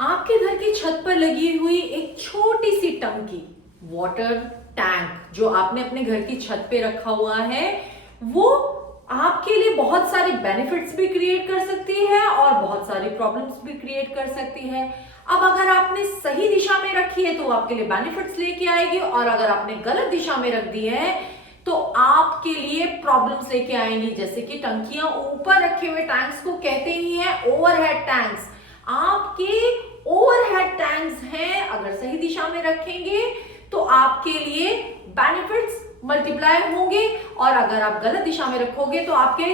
आपके घर की छत पर लगी हुई एक छोटी सी टंकी, वाटर टैंक जो आपने अपने घर की छत पे रखा हुआ है, वो आपके लिए बहुत सारे बेनिफिट्स भी क्रिएट कर सकती है और बहुत सारी प्रॉब्लम्स भी क्रिएट कर सकती है। अब अगर आपने सही दिशा में रखी है तो आपके लिए बेनिफिट्स लेके आएगी, और अगर आपने गलत दिशा में रख दी है तो आपके लिए प्रॉब्लम्स लेके आएंगी। जैसे कि टंकियां ऊपर रखे हुए टैंक्स को कहते ही हैं ओवरहेड टैंक्स। आपके ओवरहेड टैंक्स हैं, अगर सही दिशा में रखेंगे तो आपके लिए बेनिफिट्स मल्टीप्लाई होंगे, और अगर आप गलत दिशा में रखोगे तो आपके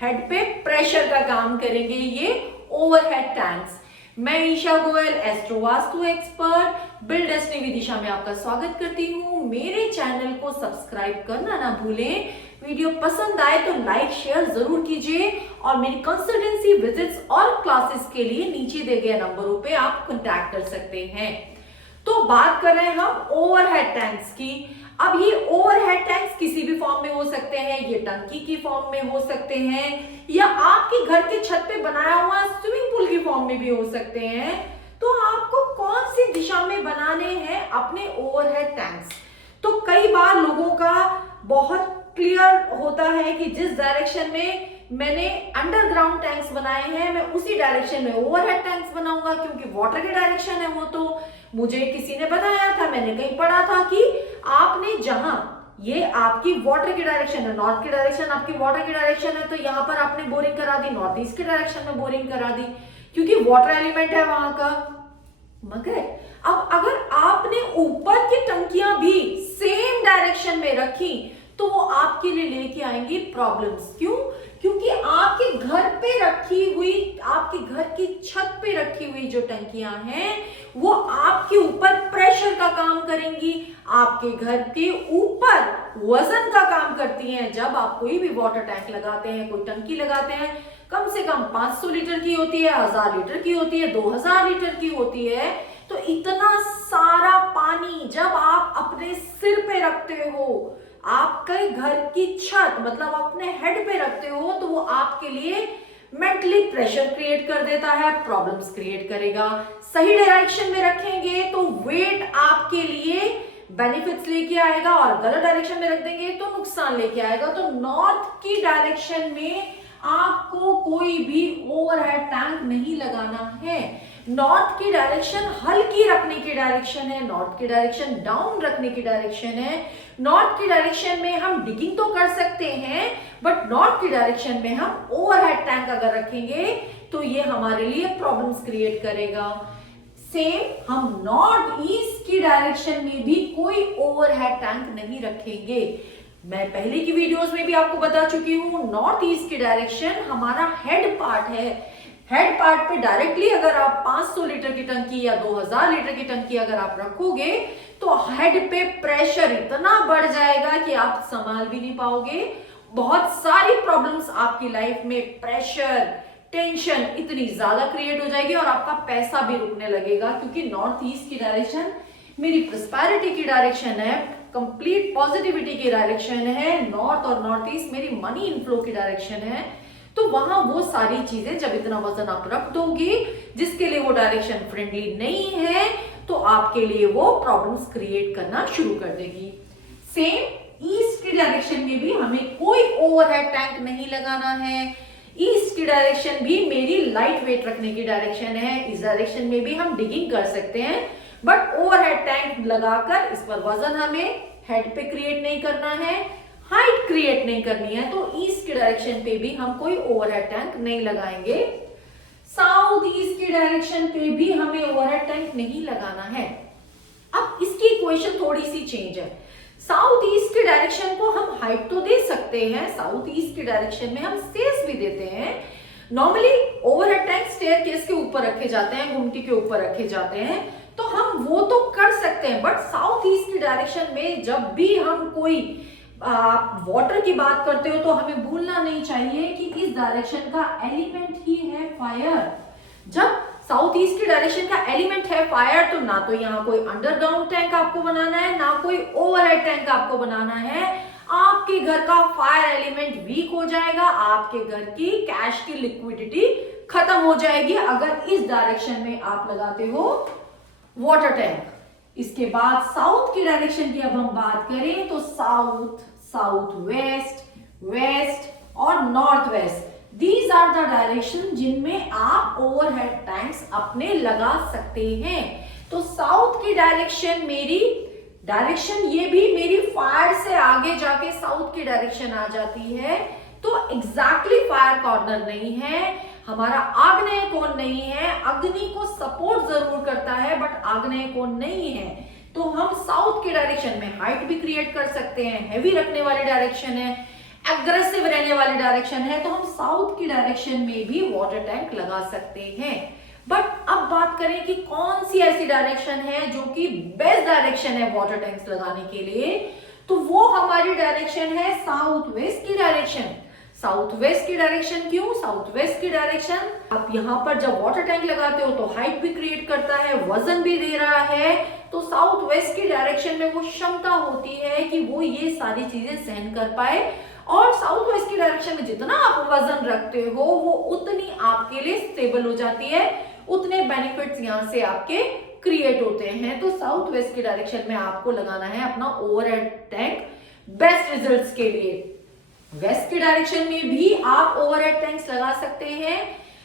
हेड पे प्रेशर का काम करेंगे ये ओवरहेड टैंक्स। मैं Isha Goyal, astro vastu expert, build destiny दिशा में आपका स्वागत करती हूँ। मेरे चैनल को सब्सक्राइब करना ना भूलें। वीडियो पसंद आए तो लाइक शेयर जरूर कीजिए, और मेरी कंसल्टेंसी विजिट्स और क्लासेस के लिए नीचे दिए गए नंबरों पे आप कांटेक्ट कर सकते हैं। तो बात कर रहे हैं हम ओवरहेड टैंक्स की। अब ये ओवरहेड टैंक्स किसी भी फॉर्म में हो सकते हैं, ये टंकी की फॉर्म में हो सकते हैं, या आपके घर के छत पे बनाया हुआ स्विमिंग पूल की फॉर्म में भी हो सकते हैं। तो आपको कौन सी दिशा में बनाने हैं अपने ओवरहेड टैंक्स? तो कई बार लोगों का बहुत क्लियर होता है कि जिस डायरेक्शन में मैंने अंडरग्राउंड टैंक्स बनाए हैं मैं उसी डायरेक्शन में ओवरहेड टैंक्स बनाऊंगा, क्योंकि वाटर की डायरेक्शन है वो। तो मुझे किसी ने बताया था, मैंने कहीं पढ़ा था कि आपने जहां ये आपकी वाटर की डायरेक्शन है, नॉर्थ की डायरेक्शन आपकी वाटर की डायरेक्शन है, तो यहां पर आपने बोरिंग करा दी, नॉर्थ ईस्ट की डायरेक्शन में बोरिंग करा दी, क्योंकि वाटर एलिमेंट है वहां का। मगर अब अगर आपने ऊपर की टंकियां भी सेम डायरेक्शन में रखी तो वो आपके लिए लेके आएंगी प्रॉब्लम्स। क्यों? क्योंकि आपके घर पे रखी हुई, आपके घर की छत पे रखी हुई जो टंकियां हैं वो आपके ऊपर प्रेशर का काम करेंगी, आपके घर के ऊपर वजन का काम करती हैं। जब आप कोई भी वाटर टैंक लगाते हैं, कोई टंकी लगाते हैं, कम से कम 500 लीटर की होती है, 1000 लीटर की होती है, 2000 लीटर की होती है। तो इतना सारा पानी जब आप अपने सिर पे रखते हो, आपके घर की छत मतलब अपने हेड पे रखते हो, तो वो आपके लिए मेंटली प्रेशर क्रिएट कर देता है, प्रॉब्लम्स क्रिएट करेगा। सही डायरेक्शन में रखेंगे तो वेट आपके लिए बेनिफिट्स लेके आएगा, और गलत डायरेक्शन में रख देंगे तो नुकसान लेके आएगा। तो नॉर्थ की डायरेक्शन में आपको कोई भी ओवरहेड टैंक नहीं लगाना है। नॉर्थ की डायरेक्शन हल्की रखने की डायरेक्शन है, नॉर्थ की डायरेक्शन डाउन रखने की डायरेक्शन है। नॉर्थ की डायरेक्शन में हम डिगिंग तो कर सकते हैं, बट नॉर्थ की डायरेक्शन में हम ओवरहेड टैंक अगर रखेंगे तो ये हमारे लिए प्रॉब्लम्स क्रिएट करेगा। सेम हम नॉर्थ ईस्ट की डायरेक्शन में भी कोई ओवरहेड टैंक नहीं रखेंगे। मैं पहले की वीडियोस में भी आपको बता चुकी हूं, नॉर्थ ईस्ट की डायरेक्शन हमारा हेड पार्ट है। हेड पार्ट पे डायरेक्टली अगर आप 500 लीटर की टंकी या 2000 लीटर की टंकी अगर आप रखोगे तो हेड पे प्रेशर इतना बढ़ जाएगा कि आप संभाल भी नहीं पाओगे। बहुत सारी प्रॉब्लम्स आपकी लाइफ में, प्रेशर, टेंशन इतनी ज्यादा क्रिएट हो जाएगी, और आपका पैसा भी रुकने लगेगा, क्योंकि नॉर्थ ईस्ट की डायरेक्शन मेरी प्रॉस्पेरिटी की डायरेक्शन है, कंप्लीट पॉजिटिविटी की डायरेक्शन है। नॉर्थ और नॉर्थ ईस्ट मेरी मनी इनफ्लो की डायरेक्शन है। तो वहां वो सारी चीजें, जब इतना वजन आप रख दोगे जिसके लिए वो डायरेक्शन फ्रेंडली नहीं है, तो आपके लिए वो प्रॉब्लम्स क्रिएट करना शुरू कर देगी। सेम ईस्ट की डायरेक्शन में भी हमें कोई ओवरहेड टैंक नहीं लगाना है। ईस्ट की डायरेक्शन भी मेरी लाइट वेट रखने की डायरेक्शन है। इस डायरेक्शन में भी हम डिगिंग कर सकते हैं, बट ओवरहेड टैंक लगाकर इस पर वजन हमें हेड पे क्रिएट नहीं करना है, हाइट क्रिएट नहीं करनी है। तो ईस्ट की डायरेक्शन पे भी हम कोई ओवरहेड टैंक नहीं लगाएंगे। साउथ ईस्ट की डायरेक्शन पे भी हमें ओवरहेड टैंक नहीं लगाना है। अब इसकी इक्वेशन थोड़ी सी चेंज है। साउथ ईस्ट की डायरेक्शन को हम हाइट तो दे सकते हैं, साउथ ईस्ट की डायरेक्शन में हम स्टेयर्स भी देते हैं। नॉर्मली ओवरहेड टैंक स्टेयरकेस के ऊपर रखे जाते हैं, गुमटी के ऊपर रखे जाते हैं, तो हम वो तो कर सकते हैं। बट साउथ ईस्ट की डायरेक्शन में जब भी हम कोई वाटर की बात करते हो तो हमें भूलना नहीं चाहिए कि इस डायरेक्शन का एलिमेंट ही है फायर। जब साउथ ईस्ट की डायरेक्शन का एलिमेंट है फायर, तो ना तो यहाँ कोई अंडरग्राउंड टैंक आपको बनाना है, ना कोई ओवरहेड टैंक आपको बनाना है। आपके घर का फायर एलिमेंट वीक हो जाएगा, आपके घर की कैश की लिक्विडिटी खत्म हो जाएगी अगर इस डायरेक्शन में आप लगाते हो वाटर टैंक। इसके बाद साउथ की डायरेक्शन की अब हम बात करें तो साउथ, साउथ वेस्ट, वेस्ट और north west, these are the direction जिनमें आप ओवरहेड टैंक्स अपने लगा सकते हैं। तो साउथ की डायरेक्शन मेरी डायरेक्शन, ये भी मेरी फायर से आगे जाके साउथ की डायरेक्शन आ जाती है, तो एग्जैक्टली फायर कॉर्नर नहीं है, हमारा आग्नेय कोण नहीं है, अग्नि को सपोर्ट जरूर करता है बट आग्नेय कोण नहीं है। तो हम साउथ के डायरेक्शन में हाइट भी क्रिएट कर सकते हैं, हैवी रखने वाली डायरेक्शन है, एग्रेसिव रहने वाली डायरेक्शन है, तो हम साउथ की डायरेक्शन में भी वाटर टैंक लगा सकते हैं। बट अब बात करें कि कौन सी ऐसी डायरेक्शन है जो कि बेस्ट डायरेक्शन है वाटर टैंक्स लगाने के लिए, तो वो हमारी डायरेक्शन है साउथ वेस्ट की डायरेक्शन। साउथ वेस्ट की डायरेक्शन क्यों? साउथ वेस्ट की डायरेक्शन आप यहां पर जब वाटर टैंक लगाते हो तो हाइट भी क्रिएट करता है, वजन भी दे रहा है, तो साउथ वेस्ट की डायरेक्शन में वो क्षमता होती है कि वो ये सारी चीजें सहन कर पाए, और साउथ वेस्ट की डायरेक्शन में जितना आप वजन रखते हो वो उतनी आपके लिए स्टेबल हो जाती है, उतने बेनिफिट्स यहां से आपके क्रिएट होते हैं। तो साउथ वेस्ट की डायरेक्शन में आपको लगाना है अपना ओवरहेड टैंक बेस्ट रिजल्ट्स के लिए। वेस्ट की डायरेक्शन में भी आप ओवरहेड टैंक्स लगा सकते हैं।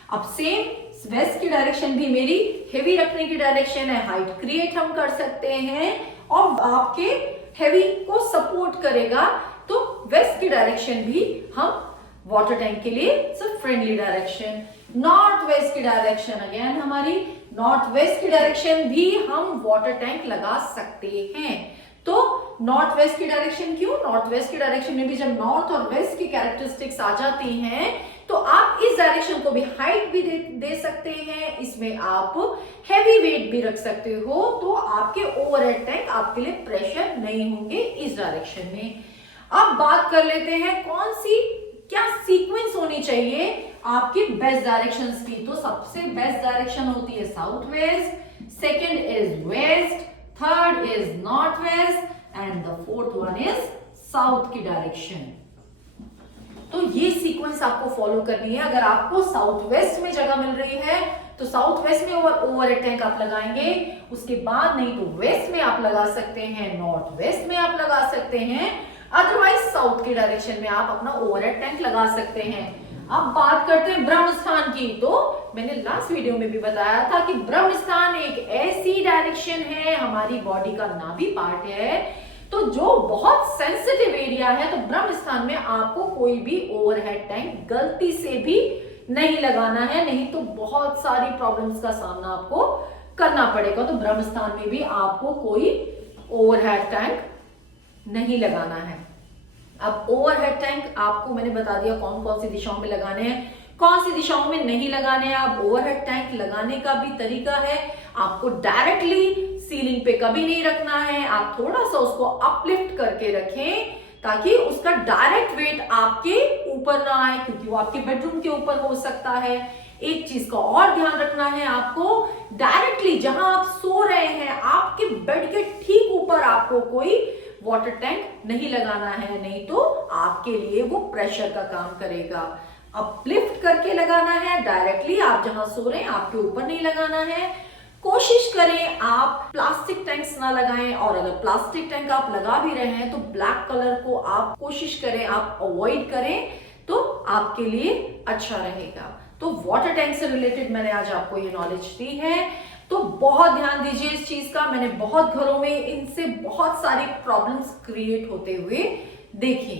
अब सेम वेस्ट की डायरेक्शन भी मेरी हेवी रखने की डायरेक्शन है, हाइट क्रिएट हम कर सकते हैं और आपके हेवी को सपोर्ट करेगा, तो वेस्ट की डायरेक्शन भी हम वाटर टैंक के लिए सब फ्रेंडली डायरेक्शन। नॉर्थ वेस्ट की डायरेक्शन अगेन हमारी नॉर्थ वेस्ट की डायरेक्शन भी हम वाटर टैंक लगा सकते हैं। तो नॉर्थ वेस्ट की डायरेक्शन क्यों? नॉर्थ वेस्ट की डायरेक्शन में भी जब नॉर्थ और वेस्ट की कैरेक्टरिस्टिक्स आ जाती हैं तो आप इस डायरेक्शन को भी हाइट भी दे सकते हैं, इसमें आप हैवी वेट भी रख सकते हो, तो आपके ओवरहेड टैंक आपके लिए प्रेशर नहीं होंगे इस डायरेक्शन में। अब बात कर लेते हैं कौन सी क्या सीक्वेंस होनी चाहिए आपकी बेस्ट डायरेक्शंस की। तो सबसे बेस्ट डायरेक्शन होती है south west, second is west, third is north west and the fourth one is south की डायरेक्शन। तो ये सीक्वेंस आपको फॉलो करनी है। अगर आपको साउथ वेस्ट में जगह मिल रही है तो साउथ वेस्ट में ओवरहेड टैंक आप लगाएंगे, उसके बाद नहीं तो वेस्ट में आप लगा सकते हैं, नॉर्थ वेस्ट में आप लगा सकते हैं, अदरवाइज साउथ की डायरेक्शन में आप अपना ओवरहेड टैंक लगा सकते हैं। अब बात करते हैं ब्रह्म स्थान की। तो मैंने लास्ट वीडियो में भी बताया था कि ब्रह्म स्थान एक ऐसी डायरेक्शन है, हमारी बॉडी का नाभि पार्ट है, तो जो बहुत सेंसिटिव एरिया है, तो ब्रह्म स्थान में आपको कोई भी ओवरहेड टैंक गलती से भी नहीं लगाना है, नहीं तो बहुत सारी प्रॉब्लम्स का सामना आपको करना पड़ेगा। तो ब्रह्म स्थान में भी आपको कोई ओवरहेड टैंक नहीं लगाना है। अब ओवरहेड टैंक आपको मैंने बता दिया कौन कौन सी दिशाओं में लगाने हैं, कौन सी दिशाओं में नहीं लगाने हैं। अब ओवरहेड टैंक लगाने का भी तरीका है, आपको डायरेक्टली सीलिंग पे कभी नहीं रखना है, आप थोड़ा सा उसको अपलिफ्ट करके रखें ताकि उसका डायरेक्ट वेट आपके ऊपर ना आए, क्योंकि वो आपके बेडरूम के ऊपर हो सकता है। एक चीज का और ध्यान रखना है आपको, डायरेक्टली जहां आप सो रहे हैं आपके बेड के ठीक ऊपर आपको कोई वाटर टैंक नहीं लगाना है, नहीं तो आपके लिए वो प्रेशर का काम करेगा। अपलिफ्ट करके लगाना है, डायरेक्टली आप जहां सो रहे हैं आपके ऊपर नहीं लगाना है। कोशिश करें आप प्लास्टिक टैंक्स ना लगाएं, और अगर प्लास्टिक टैंक आप लगा भी रहे हैं तो ब्लैक कलर को आप कोशिश करें आप अवॉइड करें, तो आपके लिए अच्छा रहेगा। तो वाटर टैंक से रिलेटेड मैंने आज आपको ये नॉलेज दी है, तो बहुत ध्यान दीजिए इस चीज का। मैंने बहुत घरों में इनसे बहुत सारी प्रॉब्लम्स क्रिएट होते हुए देखी।